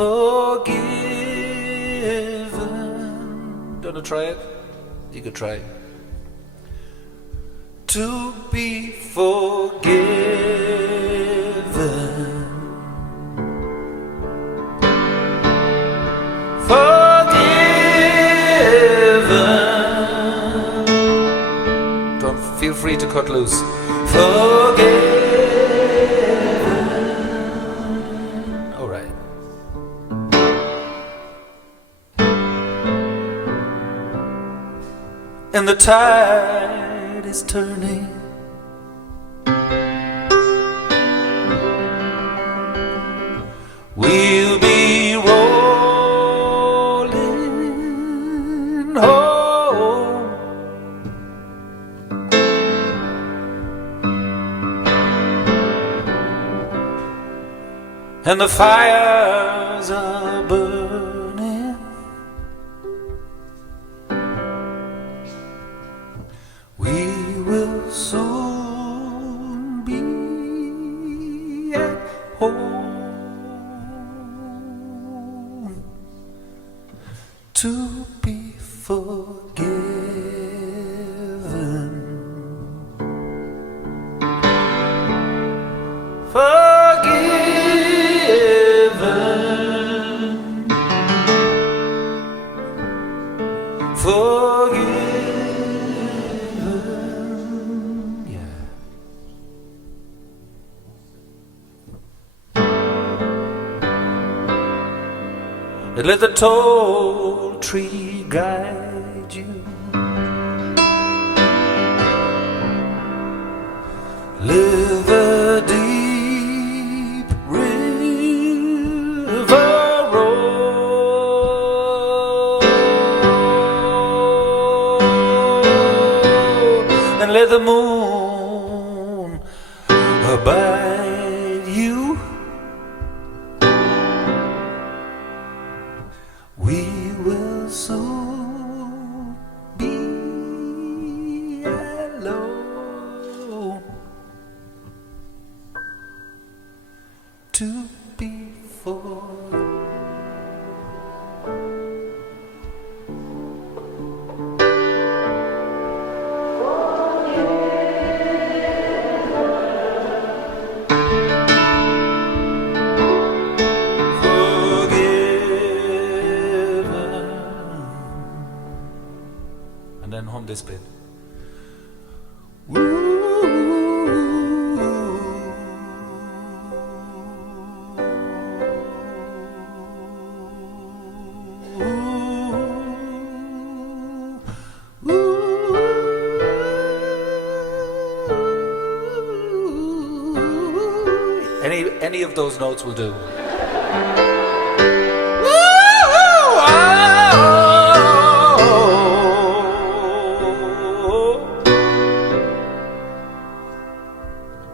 forgiven. Don't you try it? You could try it. To be forgiven. Forgiven. Don't feel free to cut loose. Forgiven. All right. And the tide is turning. We'll be rolling home. And the fires are burning. We will soon be at home. To be forgiven. Forgiven. Forgiven. Yeah. And let the tall tree guide you. Live a deep river roll. And let the moon abide you. We will soon be alone. To be forgiven. And then hum this bit. Any of those notes will do.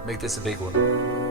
Make this a big one.